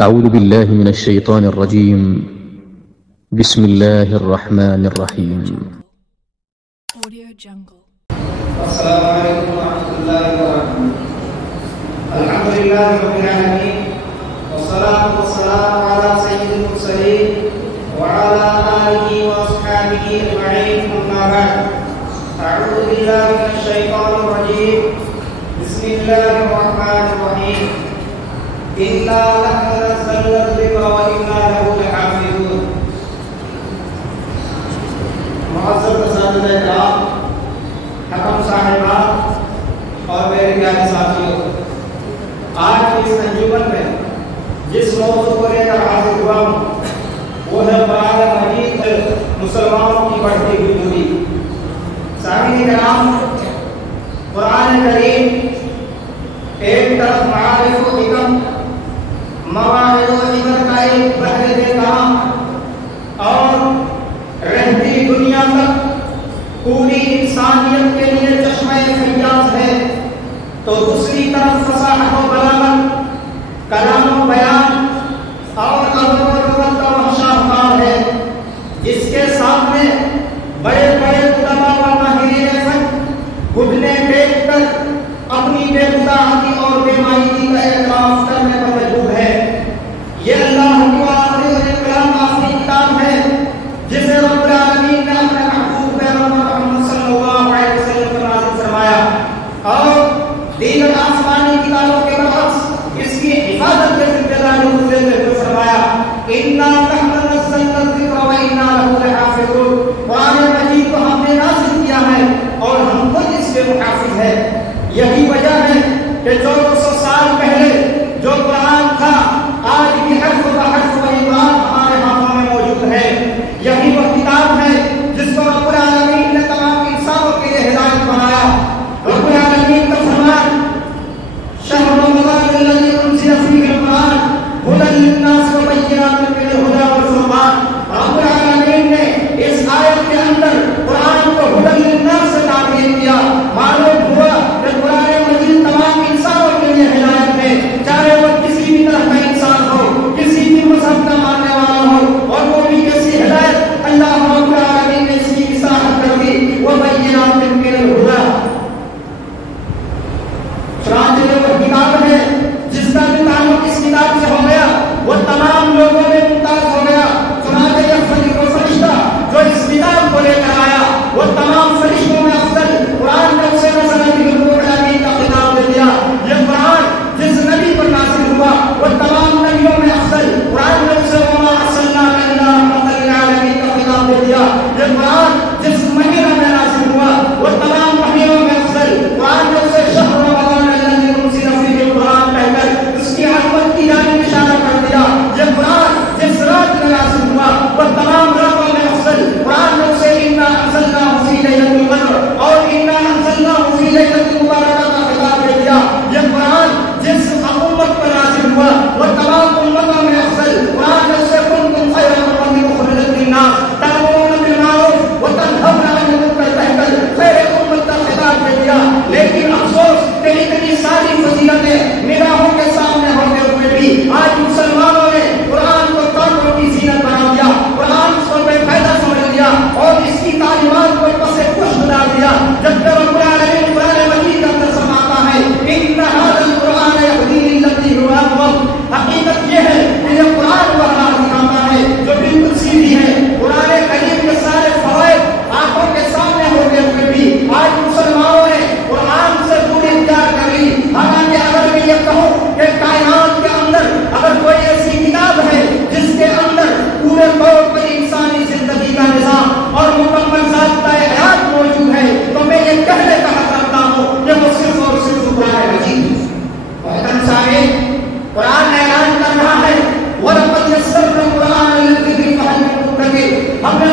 أعوذ بالله من الشيطان الرجيم. بسم الله الرحمن الرحيم. السلام عليكم ورحمة الله وبركاته. الحمد لله رب العالمين، والصلاة والسلام على سيد المرسلين وعلى آله وأصحابه أجمعين، أما بعد. أعوذ بالله من الشيطان الرجيم. بسم الله الرحمن الرحيم. إنا نحن نزلنا الذكر وإنا له لحافظون. معزز اساتذہ کرام، حکم صاحبان اور میرے پیارے ساتھیوں، آج کی اس انجمن میں جس موضوع کو لے کر حاضر ہوا ہوں وہ ہے قرآن مجید مسلمانوں کی بڑھتی ہوئی دوری۔ سامعین کرام، قرآن کریم ایک طرف معارف و حکم، مواعظ و عبر کا ایک بحر کام اور رہتی دنیا تک پوری انسانیت کے لیے چشمہ فیاض ہے، تو دوسری طرف فصاحت و بلاغت، کلام و بیان اور ادب و لغت کا وہ شاہکار ہے جس کے سامنے بڑے بڑے علماء و ماہرین فن گھٹنے ٹیک کر اپنی بے بداحتی اور بے معنی کا اعتراف کرنے پر مجبور ہے۔ یہ اللہ کی آخری کلام آخری کتاب ہے جسے رب العالمین نے اپنے محبوب پیغمبر محمد صلی اللہ علیہ وسلم پر نازل فرمایا، اور دیگر آسمانی کتابوں کے برعکس اس کی حفاظت کے ذمہ داری مجھے دے فرمایا، انا نحن نزلنا الذکر وانا له لحافظون۔ قرآن مجید کو ہم نے نازل کیا ہے اور ہم خود اس کے محافظ ہیں۔ یہی وجہ ہے کہ 1400 سال پہلے جو قرآن تھا آج بھی حرف بحرف وہی قرآن ہمارے ہاتھوں میں موجود ہے۔ یہی وہ کتاب ہے جس کو رب العالمین نے تمام انسانوں کے لیے ہدایت بنایا۔ رب العالمین کا فرمان، شہر رمضان الذی انزل فیہ القرآن ھدی للناس وبینات من الھدی والفرقان۔ رب العالمین نے اس آیت کے اندر قرآن کو ھدی للناس سے تعبیر کیا۔ معلوم ہوا کہ قرآن مجید تمام انسانوں کے لیے ہدایت ہے، چاہے وہ کسی بھی طرح کا انسان ہو، کسی بھی مذہب کا ماننے والا ہو، اور وہ بھی کیسی ہدایت اللہ رب العالمین نے اس کی وضاحت کر دی، وبینات من الھدی۔ چنانچہ یہ وہ کتاب ہے جس کا بھی تعلق اس کتاب سے ہو گیا وہ تمام لوگوں میں ممتاز ہو گیا۔ چنانچہ یہ فرشتہ جو اس کتاب کو لے کر آیا وہ تمام فرشتوں میں افضل، قرآن نے اسے نزل بہ الروح الامین کا خطاب دے دیا۔ یہ قرآن جس نبی پر نازل ہوا وہ تمام نبیوں میں افضل، قرآن نے اسے وما ارسلناک الا رحمۃ للعالمین کا خطاب دے دیا۔ یہ قرآن جس مہینہ میں نازل ہوا وہ تمام مہینوں میں افضل، قرآن نے اسے شہر رمضان الذی انزل فیہ القرآن کہہ کر اس کی عظمت کی جانب اشارہ کر دیا۔ یہ قرآن جس رات میں نازل ہوا وہ تمام راتوں میں افضل، قرآن نے اسے انا انزلناہ فی لیلۃ القدر اور انا انزلناہ فی لیلۃ مبارکہ کا خطاب دے دیا۔ یہ قرآن جس امت پر نازل ہوا وہ تمام امتوں میں افضل، قرآن نے اسے کنتم خیر امۃ اخرجت للناس تأمرون بالمعروف وتنہون عن المنکر کہہ کر خیر امت کا خطاب دے دیا۔ لیکن افسوس کہ اتنی ساری فضیلتیں نگاہوں کے سامنے ہوتے ہوئے بھی آج مسلمانوں نے قرآن کو کافروں کی زینت بنا دیا، قرآن کو بے فائدہ سمجھ لیا اور اس کی تعلیمات کو پس پش بنا دیا۔ جب کہ رب العالمین قرآن مجید کے اندر فرماتا ہے ان ھذا القرآن یہدی للتی هی اقوم۔ حقیقت یہ ہے کہ یہ قرآن وہ راہ دکھاتا ہے جو بالکل سیدھی ہے۔ قرآن کریم کے سارے فوائد آنکھوں کے سامنے ہوتے ہوئے بھی آج مسلمانوں نے قرآن سے دوری اختیار کر لی۔ حالانکہ اگر میں یہ کہوں کہ کائنات کے اندر اگر کوئی ایسی کتاب ہے جس کے اندر پورے طور پر انسانی زندگی کا نظام اور مکمل ضابطۂ حیات موجود ہے تو میں یہ کہنے کا حق رکھتا ہوں کہ وہ صرف اور صرف قرآن مجید ہے۔ محترم سامعین، قرآن اعلان کر رہا ہے وَلَقَدْ يَسَّرْنَا الْقُرْآنَ لِلذِّكْرِ فَهَلْ مِن مُّدَّكِرٍ۔ ہم نے